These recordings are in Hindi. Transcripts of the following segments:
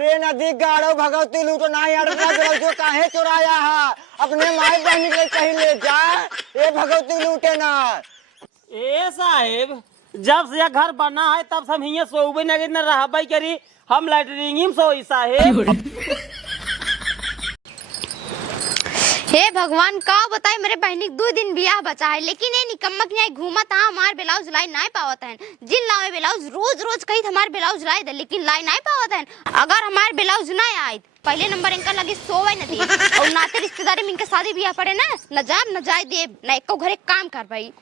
अरे नदी गाड़ो भगवती लूटो ना जो काहे चुराया है अपने माई बहन के कहीं ले जा। ये भगवती लूटे ना। ए साहेब जब से घर बना है तब से हम हियां सोबे न रहबई करी। हम लैटरिंग में सोई साहेब। हे भगवान का बताए मेरे बहनी 2 दिन बियाह बचा है लेकिन ये निकम्मक नहीं घूमत है हमार ब्लाउज लाई नहीं पावत है। जिन लावे ब्लाउज रोज रोज कही हमार ब्लाउज लाई दे लेकिन लाई नहीं पावत है। अगर हमार ब्लाउज ना आए पहले नंबर इनका लगे सोवे न दे और नाते रिश्तेदारी में इनके शादी बियाह पड़े ना न जाब न जाए दे न एको घरे काम कर भाई।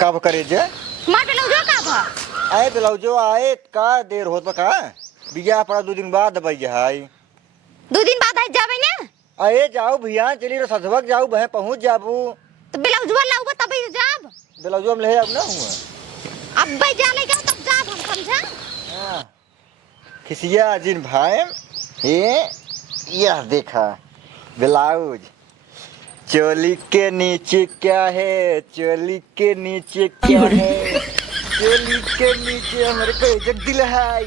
कब करे जे हमार ब्लाउज का भा आए ब्लाउजो आए का देर होत का बियाह पड़ा 2 दिन बाद दबाई है। 2 दिन बाद आ जावे ना अरे जाओ भैया चली रो ससवक जाओ बह पहुंच जाबू तो ब्लाउजवा लाऊबा तब जाब ब्लाउजो हम ले अब ना हुआ अब भाई जा लेगा तब जाब हम समझा। हां खिसिया जिन भाई ये यह देखा ब्लाउज चोली के नीचे क्या है चोली के नीचे क्या है चोली के नीचे हमारे को इज्जत दिल है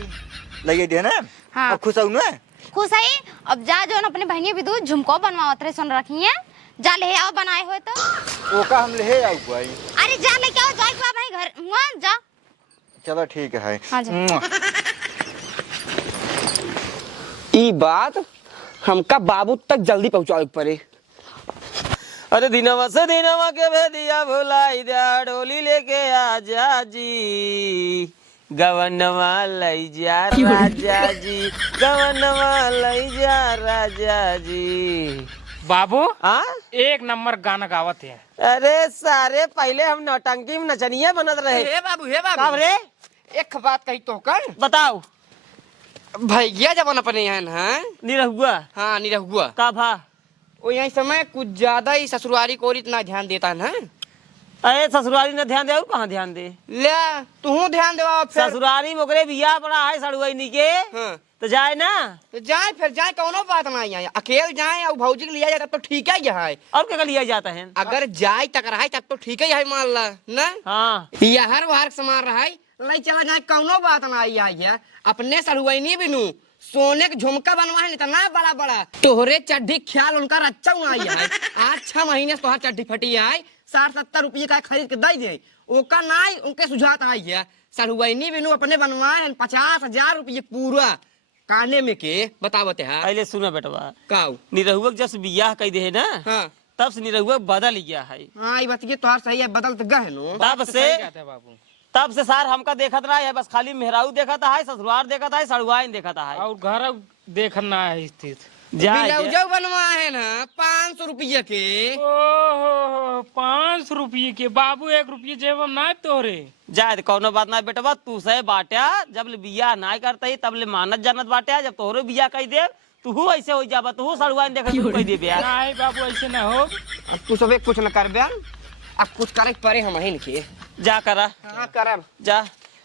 लगे दे ना। हाँ। अब खुश हूं ना खुश है। अब जा जो अपने बहनी भी दूध झुमको बनवावत रहे सुन रखी है जा ले आओ बनाए हो तो ओका हम ले आऊ भाई। अरे जा लेके आओ जाए के भाई घर हुआ जा। चलो ठीक है। हाँ जा। ई बात हमका बाबू तक जल्दी पहुंचावे के पड़े। अरे दिनवा से दिनवा के भेदिया भुलाई दिया डोली लेके आजा जी गवनवा लई जा राजा जी गवनवा लई जा राजा जी। बाबू हाँ 1 नंबर गाना गावत है। अरे सारे पहले हम नौटंकी में नचनिया बनत रहे। हे बाबू कब रे एक बात कही तो कर बताओ भैया जब अपने यहाँ ना निरहुआ हाँ नहीं हुआ का भा वो यहाँ समय कुछ ज्यादा ही ससुरारी को और इतना ध्यान देता ना। अरे ससुरारी ने ध्यान दे कहाँ ध्यान दे ले तू ध्यान देवा फिर ससुरारी मोकरे बिया पड़ा है सड़ुआई के हाँ। तो जाए ना तो जाए फिर जाए कौनो बात ना यहाँ अकेले जाए और भौजी के लिया जाए तब तो ठीक है यहाँ और क्या लिया जाता है। अगर जाए तक रहा तब तो ठीक है मान ला ना। हाँ यह हर बार समार रहा है नहीं चला जाए कौनो बात ना आई अपने सड़ुआई बिनू सोने के झुमका बनवा है ना बड़ा बड़ा तोहरे चड्ढी ख्याल उनका अच्छा आई है। आज 6 महीने से तोहर चड्ढी फटी है 60-70 रुपये का खरीद के दे दे ओका ना उनके सुझात आई है। सड़ुआई बिनू अपने बनवाए 50,000 रुपये पूरा काने में के बतावते है। पहले सुना बेटवा काऊ निरहुआ जब से बियाह कही दे है ना हाँ तब से निरहुआ बदल गया है। हाँ ये बात ये तोहर सही है बदल तो गए नो बाबू तब से सार हमका देखत रहा है बस खाली मेहराऊ देखता है ससुराल देखता है सड़ुआइन देखता है और घर देखना है स्थित ब्लाउजो बनवा है ना 500 रुपये के। ओहो 500 रुपये के बाबू 1 रुपये जेब में ना तोरे जाए कौनो बात ना बेटवा तू से बाट्या जब ले बियाह ना करता ही तब ले मानत जानत बाट्या जब तोहरे बियाह कही दे तू ऐसे हो जाबा तू सड़ुआइन देख कही दे बियाह। नहीं बाबू ऐसे ना हो अब तू सब कुछ न कर बयान अब कुछ करे परे हम ही के जा करा हाँ करब जा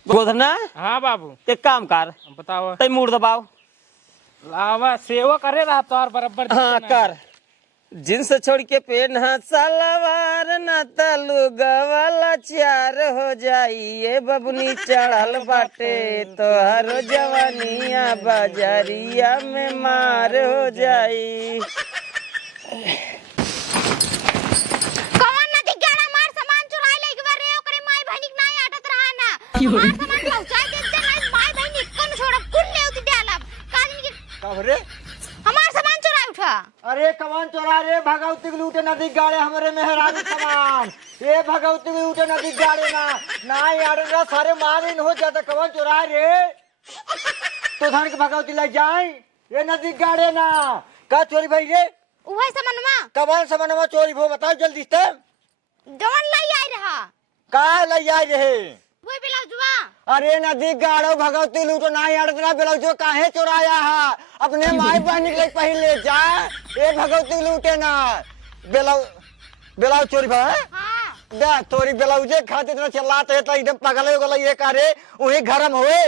गोधना हाँ बाबू एक काम कर बताओ तई मूड दबाओ लावा सेवा करे रहा तोर बराबर हाँ कर जींस छोड़ के पहना सलवार ना तलु गवाला 4 हो जाइए बबनी चढ़ल बाटे तोहर जवानिया बाजारिया में मार हो जाई। कौन नदी गाड़ा मार सामान चुराए ले एक बार रे ओकरे माई बहनी के नहीं आटत रहा ना मार सामान पहुंचाए दे नहीं माई बहनी कोन छोड़ कुल ले उती डालब काजनी के कब रे हमार सामान चुराए उठा। अरे कमान चोरा रे भगवती के लूटे नदी गाड़े हमारे मेहरानी सामान ये भगवती के लूटे नदी गाड़े ना यार ना सारे मारिन हो जाता कमान चोरा रे तो धान के भगवती ले जाए ये नदी गाड़े ना का चोरी भाई रे उहे सामानमा कमान सामान चोरी हो बताओ जल्दी से जवन लाई आई रहा का ले जाए रहे वो ब्लाउजवा। अरे नदी गाड़ो भगवती लूटो ना यार ब्लाउजो काहे चुराया है अपने माई बहन के पहन ले जा ये भगवती लूटे ना ब्लाउज चोरी भाई हां दे तोरी ब्लाउजे खाते इतना चिल्लाते तो एकदम पागल हो गला ये करे वही गरम होए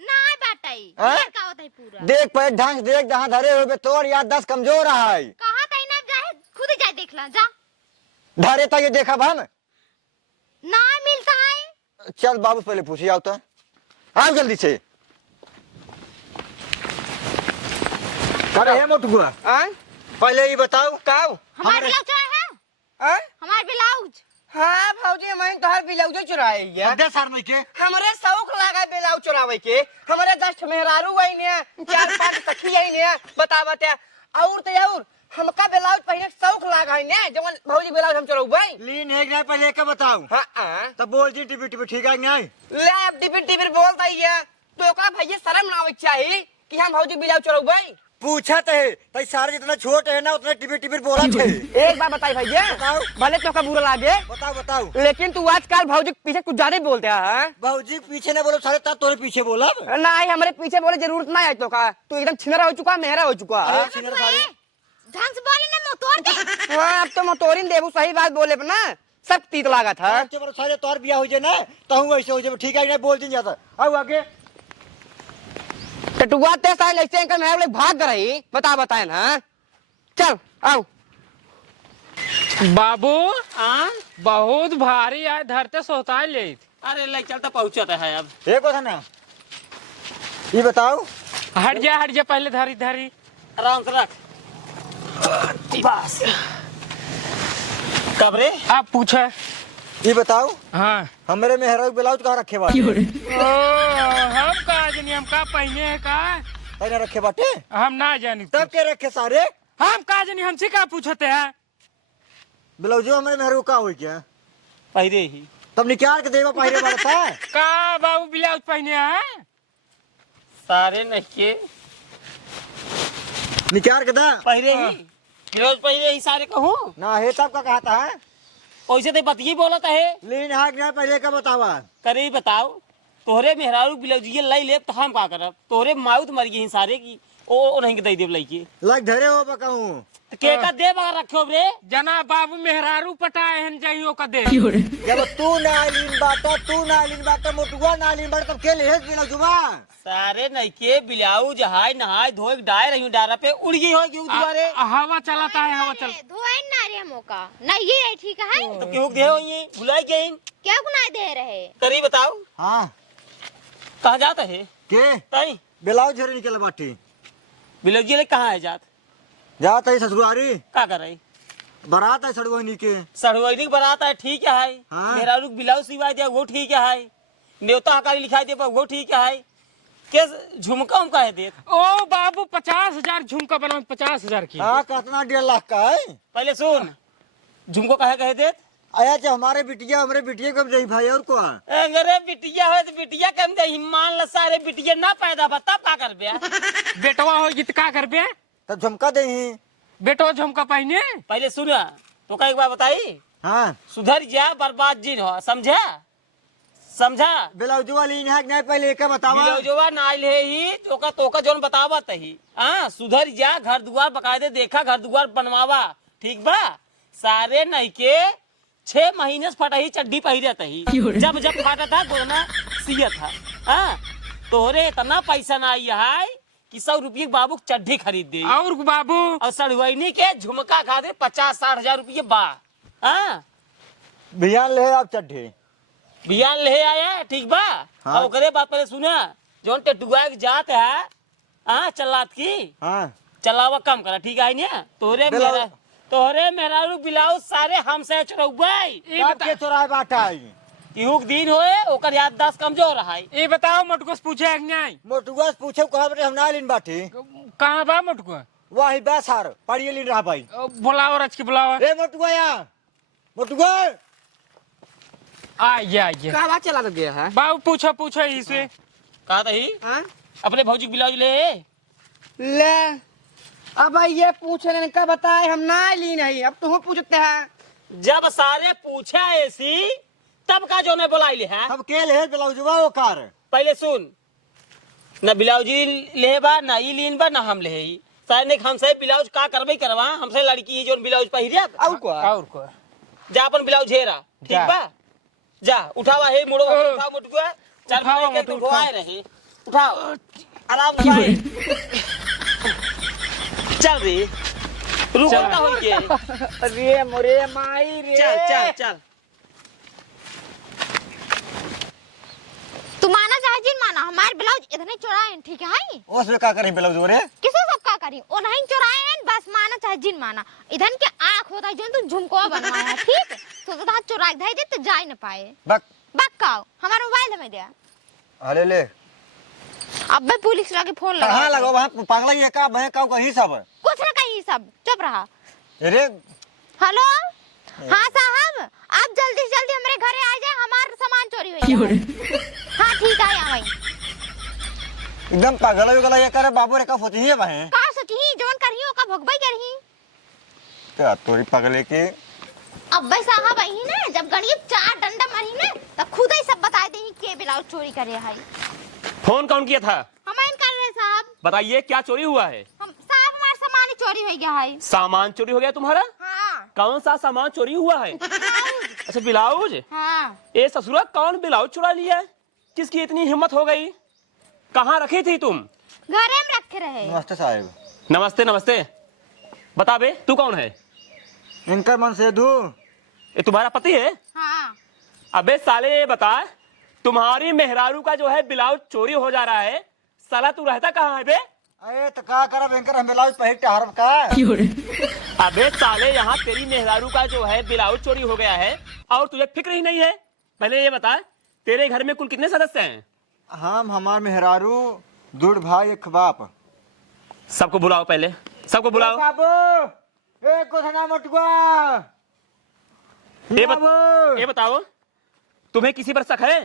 ना बाटई हाँ? ये का होतई पूरा देख पे ढंग देख जहां धरे हुए तोर याद 10 कमजोर है कहां तई ना जाए खुद जाए देख ला जा धरे तक ये देखा हम ना मिलता है। चल बाबू पहले पूछी आओ तो आओ जल्दी से अरे हे मोटुआ, हाँ पहले ये बताओ काऊ हमार ब्लाउज चुराए है हाँ हमार ब्लाउज। हाँ भौजी मैं तोहर ब्लाउज चुराए गया दे सर में के हमरे शौक लगा ब्लाउज चुरावे के हमरे जस्ट मेहरारू आई ने 4-5 सखी आई ने बतावा ते और ते और हमका ब्लाउज पहले शौक लगा है ने जवन भौजी ब्लाउज हम चुराउबै लीन है नहीं पहले के बताओ। हां हां तब बोल जी टिपी टिपी ठीक है नहीं? ले अब टिपी बोल दैया तो ओकरा भैया शर्म ना आवे चाहिए कि हम भौजी ब्लाउज चुराउबै। पूछत है तई सारे जितना छोट है ना उतना टिपी टिपी बोला थे। एक बार बताई भैया बताओ। भले तो का बुरा लागे बताओ बताओ। लेकिन तू आजकल भौजी के पीछे कुछ ज्यादा ही बोलते है। भाजी पीछे ना बोलो सारे तब तोरे पीछे बोला। नहीं हमारे पीछे बोले जरूरत नहीं है तो का तू एकदम छिनरा हो चुका मेहरा हो चुका अरे छिनर सारे ढंग से बोले ना मुंह तोड़ दे। हाँ अब तो मोटोरिन देबू सही बात बोले पर ना सब तीत लागा था। अच्छे बड़े सारे तोर बिया हो जाए ना तो हूं ऐसे हो जाए ठीक है नहीं बोल दिन जाता। आओ आगे टटुआ ते साल ऐसे अंकल मेरे लोग भाग रही बताए ना चल आओ बाबू बहुत भारी है धरते सोता ले। अरे ले चलता पहुंचता है अब। एक बात है ना ये बताओ। हट जा पहले धारी धारी आराम से रख बस। कब रे आप पूछा। ये बताओ हाँ हमारे मेहरारू ब्लाउज कहाँ रखे बाटे? ओ हम कहा जानी हम का पहने है का पहले रखे बाटे हम ना जानी तब के रखे सारे हम कहा जानी हमसे का पूछते हैं। ब्लाउजो हमारे मेहरारू का हो क्या पहले ही तब निकाल के देवा पहले बार था। का बाबू ब्लाउज पहने है सारे नके निकाल के दा पहले ही ब्लाउज पहले ही सारे कहूँ ना है तब का कहता है वैसे तो बतिये बोलता है लीन हाक ना पहले का बतावा। करे बताओ तोहरे मेहरारू ब्लाउजिए लाई ले तो हम का करब तोहरे माउत मर गई सारे की ओ नहीं के दे देव लइके लग धरे हो बकाऊं के का दे बगा रखो रे जना बाबू मेहरारू पटाए हन जाइयो का दे। जब तू ना लीन बाटा मोटुआ ना लीन बाटा तब के ले ब्लाउजवा सारे नहीं के ब्लाउज हाय नहाय धोए डाय रही डारा पे उड़ गई हो क्यों दुबारे हवा चलाता है हवा चल धोए ना रे मौका नहीं ये ठीक है तो क्यों दे हो ये भुलाई गई क्या गुनाह दे रहे। करी बताओ हाँ कहाँ जाता है के तई ब्लाउज झरे निकल बाटी ब्लाउजिए ले कहाँ है जात जात है ससुरारी का कर रही बारात है सड़वनी के सड़वैनी बरात है ठीक है हाँ। मेहरारू ब्लाउज सिवाई दिया वो ठीक है न्योता हकारी लिखाई दे वो ठीक है के झुमका उमका है देख ओ बाबू 50,000 झुमका बनाओ 50,000 की। हाँ कितना 1.5 लाख का है। पहले सुन झुमको कहे दे आया जो हमारे बिटिया कब जाई भाई और को अरे बिटिया हो तो बिटिया कम दे मान ल सारे बिटिया ना पैदा बता का कर बे बेटवा होगी तो का करबे तब झुमका दे ही। बेटवा झुमका पहने। पहले सुन तो का एक बार बताई हाँ सुधर जा बर्बाद जिन हो समझा ब्लाउज वाली हाक नहीं पहले का बतावा। ब्लाउजवा नाइल है ही तोका जोन बतावत ही हाँ सुधर जा घर दुआर बकायदे देखा घर दुआर बनवावा ठीक बा सारे नहीं के 6 महीने से फटा ही चड्डी पहिरत ही जब फाटा था गोदना सिया था हाँ तोहरे इतना पैसा ना आई है कि 100 रुपये बाबू चड्डी खरीद दे और बाबू और सड़वैनी के झुमका खा दे 50-60 हजार रुपये बा हाँ भैया ले आप चड्ढे बियान ले आया ठीक बा हाँ। और ओकरे बात पहले सुना जोन टेटुआ के जात है हाँ चलात की हाँ चलावा कम करा ठीक है ना तोहरे मेहरारू ब्लाउज सारे हमसे चुरौबाई तब के चोराए बाटा आई। इहुक दिन होए ओकर याददाश्त कमजोर है ये बताओ मोटको से पूछे कि नहीं मोटुआ से पूछे कहा बटे हम ना लीन बाटी कहाँ बा मोटको वही बेसार पढ़िए लीन रहा भाई। बुलाओ रच के बुलाओ ए मोटुआ या मोटुआ आइए का बात चला तो गया है बाबू पूछो इसे कहा था ही हाँ? अपने भौजी के ब्लाउज ले ले अब ये पूछ रहे का बताए हम ना ली नहीं अब तुम पूछते हैं जब सारे पूछा ऐसी तब का जो ने बुलाई ले है अब के ले ब्लाउजवा वो कार पहले सुन न ब्लाउजी लेबा ना ई लीन बा ना हम ले सारे ने हमसे ब्लाउज का करबे करवा हमसे लड़की जो ब्लाउज पहिरिया और को जा अपन ब्लाउज हेरा ठीक जा। बा जा उठावा हे मुड़ो उठाओ मुटकुआ चल उठाओ भाई के मुटु, तू आए रहे उठाओ आराम से भाई चल रे रुको ना होई के अरे मोरे माई रे चल तू माना चाहे जिन माना हमारे ब्लाउज इतने चौड़ा है ठीक है उसमें का करें ब्लाउज रे किसे सब का करी ओ नहीं चुराए हैं बस माना चाहे जिन माना इधन के आँख होता है जो तुम झुमको बनवाया है ठीक तो हाथ चुरा दे दे तो जा ही न पाए बक बक्काओ हमारा मोबाइल हमें दिया अरे ले अब मैं पुलिस लगे फोन लगा कहाँ लगो वहाँ पागल ये का मैं का कहीं सब कुछ ना कहीं सब चुप रहा अरे हेलो हाँ साहब आप जल्दी से जल्दी हमारे घरे आ जाए हमारा सामान चोरी हुई है हाँ ठीक है यहाँ एकदम पागल हो गया ये करे बाबू रे का फोती है भाई का सकी जोन करही का भगबई करही क्या तोरी पागले के अब्बे साहब आई ना जब गणित 4 डंडा मारी ना तब खुद ही सब बता देही के ब्लाउज चोरी करे है फोन कौन किया था? हम इन कर रहे साहब बताइए क्या चोरी हुआ है? हम साहब हमारा सामान ही चोरी हो गया है सामान चोरी हो गया तुम्हारा? हाँ कौन सा सामान चोरी हुआ है? अच्छा ब्लाउज? हाँ ए ससुरा कौन ब्लाउज चुरा लिया है? किसकी इतनी हिम्मत हो गई? कहाँ रखी थी तुम? घरे में रखे रहे नमस्ते साहब नमस्ते नमस्ते। बता बे तू कौन है? इनकर मन से दू ये तुम्हारा पति है? हाँ अबे साले ये बता तुम्हारी मेहरारू का जो है ब्लाउज चोरी हो जा रहा है साला तू रहता कहाँ है बे? अरे तो का करब इनकर हम ब्लाउज पहन के हरब का अबे साले यहाँ तेरी मेहरारू का जो है ब्लाउज चोरी हो गया है और तुझे फिक्र ही नहीं है। पहले ये बता तेरे घर में कुल कितने सदस्य हैं? हम हमार मेहरारू दूर भाई एक बाप सबको बुलाओ पहले सबको बुलाओ। बाबू एक को ना मटुआ ये बताओ तुम्हें किसी पर शक है?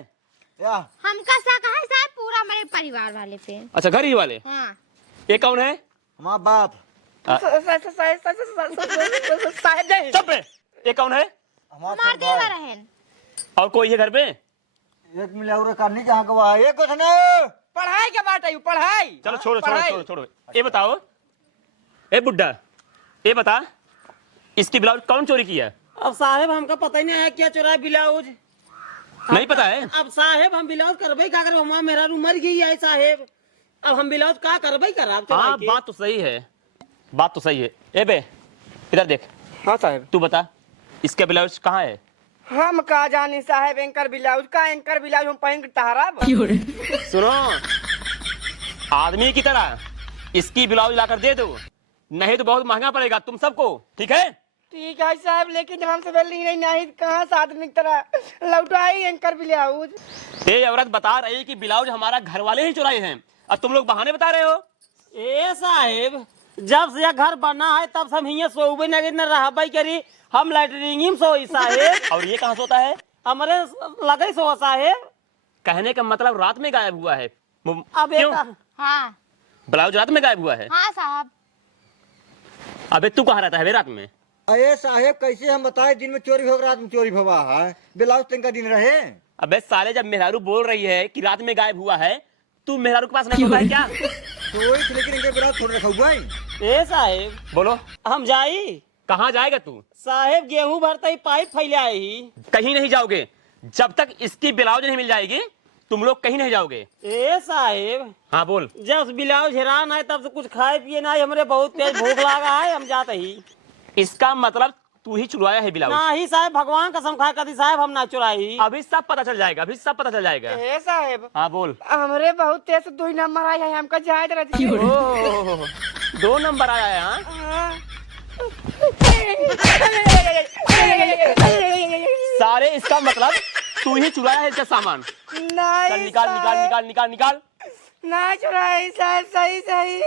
या हमका शक है साहब पूरा मेरे परिवार वाले पे अच्छा घर ही वाले। हाँ ये कौन है? हमार बाप चुप बे। ये कौन है? हमार हमार देवर है और कोई है घर पे? एक मिलाउरे करनी जहाँ का है एक को ना पढ़ाई के बात है पढ़ाई चलो छोड़ो छोड़ो पढ़ाई। छोड़ो छोड़ो। ये बताओ ए बुड्ढा ये बता इसकी ब्लाउज कौन चोरी किया? अब साहेब हमका पता ही नहीं है क्या चुराए ब्लाउज। नहीं पता है? अब साहेब हम ब्लाउज करबे का कर हमारा मेरा रू मर गई है साहेब अब हम ब्लाउज का करबे कर आप हाँ बात तो सही है बात तो सही है। ए बे इधर देख हाँ साहब तू बता इसका ब्लाउज कहाँ है? हम का जानी साहब एंकर ब्लाउज का एंकर ब्लाउज हम पहन के टहराब सुनो आदमी की तरह इसकी ब्लाउज लाकर दे दो नहीं तो बहुत महंगा पड़ेगा तुम सबको। ठीक है? ठीक है साहब लेकिन जब हमसे बोल नहीं कहाँ से आदमी की तरह लौटाई एंकर ब्लाउज। ये औरत बता रही कि ब्लाउज हमारा घर वाले ही चुराए हैं और तुम लोग बहाने बता रहे हो। ए साहेब जब से यह घर बना है तब से हम हियां सोबे न रहबे करी हम लैटरिंग में सोई साहेब और ये कहाँ सोता है? हमारे लगे सो साहेब कहने का मतलब रात में गायब हुआ है। अब क्यों? हाँ ब्लाउज रात में गायब हुआ है? हाँ साहब अबे तू कहाँ रहता है बे रात में? अरे साहेब कैसे हम बताए दिन में चोरी हो रात में चोरी हुआ है ब्लाउज तिनका दिन रहे अबे साले जब मेहरारू बोल रही है कि रात में गायब हुआ है तू मेहरारू के पास नहीं होता है क्या? तो वही लेकिन इनके ब्लाउज थोड़ा रखा हुआ है। ए साहेब बोलो हम जाई कहाँ जाएगा तू? साहेब गेहूं भरता ही पाइप फैलाए ही कहीं नहीं जाओगे जब तक इसकी ब्लाउज नहीं मिल जाएगी तुम लोग कहीं नहीं जाओगे। ए साहेब हाँ बोल। जब ब्लाउज हैरान है तब से कुछ खाए पिए ना हमरे बहुत तेज भूख लगा है हम जाते ही। इसका मतलब तू ही चुराया है ब्लाउज? ना ही साहेब भगवान कसम खा कर साहेब हम ना चुराई। अभी सब पता चल जाएगा अभी सब पता चल जाएगा। ए साहब हाँ बोल। हमरे बहुत तेज 2 नंबर आया है हमका जाए रहती है। ओह, 2 नंबर आया है हाँ? सारे इसका मतलब तू ही चुराया है इसका सामान। नहीं चल निकाल निकाल निकाल निकाल निकाल। ना चुराई साहब सही सही।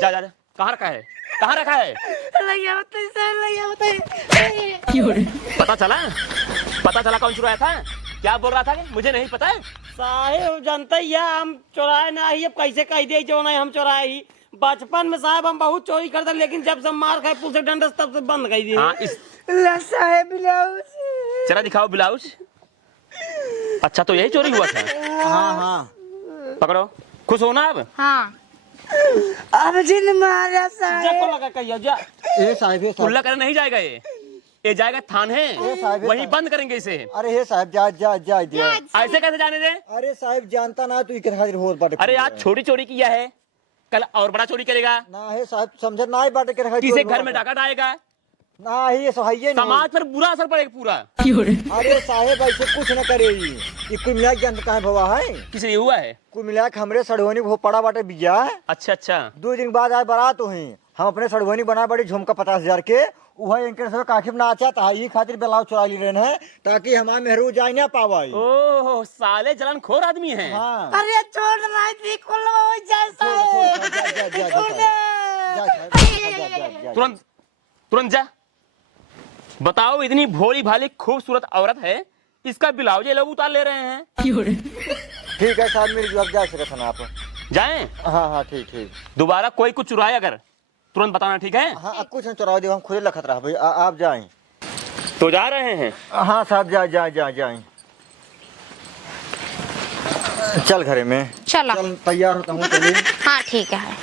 जा जा जा कहाँ रखा है कहाँ रखा है? लगे बताइए सर लगे बताइए। पता चला कौन चुराया था? क्या बोल रहा था कि मुझे नहीं पता है? साहेब जानते ही है हम चुराए ना ही अब कैसे कह दे जो नहीं हम चुराए ही। बचपन में साहब हम बहुत चोरी करते लेकिन जब से मार खाए पुलिस डंडा तब से बंद कर दिए। हाँ इस ला साहब ब्लाउज जरा दिखाओ ब्लाउज। अच्छा तो यही चोरी हुआ था? हाँ हाँ पकड़ो खुश हो ना अब? हाँ अब जिन मारा साहब जब को लगा कहिए जा ये साहब ये साहब खुला कर नहीं जाएगा ये जाएगा थाने साहब, ये वही साहब। बंद करेंगे इसे। अरे हे साहब जा जा जा जा ऐसे कैसे जाने दे? अरे साहब जानता ना तू इके खातिर होत बाटे अरे आज छोटी चोरी किया है कल और बड़ा चोरी करेगा ना है साहब समझ ना ही बाटे के रखा किसी घर में डाका डालेगा ना ही सो है नहीं। समाज पर बुरा असर पड़ेगा पूरा। अरे साहेब ऐसे कुछ न करे ये कुल मिला के अंत कहाँ भवा है। किस लिए हुआ है? कुल मिला के हमरे सड़वनी वो पड़ा बाटे बिया। अच्छा अच्छा। 2 दिन बाद आज बारात हुई, हम अपने सड़वनी बना बड़ी झुमका 50,000 के वह इनके सब काखिब ना अच्छा था ये खातिर बेलाव चुरा ली रहे हैं ताकि हमारे मेहरू जाए ना पावाई। ओह साले जलन खोर आदमी है। हाँ अरे छोड़ रहा बिल्कुल वो जैसा है। तुरंत तुरंत जा। बताओ इतनी भोली भाली खूबसूरत औरत है, इसका ब्लाउज ये लोग उतार ले रहे हैं। ठीक है साहब मेरी जवाब जा सकते हैं आप। जाएं? हाँ हाँ ठीक ठीक। दोबारा कोई कुछ चुराए अगर तुरंत बताना, ठीक है? हाँ कुछ न चुराव दे हम खुद लखत रहा भाई आप जाएं। तो जा रहे हैं? हाँ साहब जाए चल घरे में चलो चल तैयार होता हूँ चलिए। हाँ ठीक है।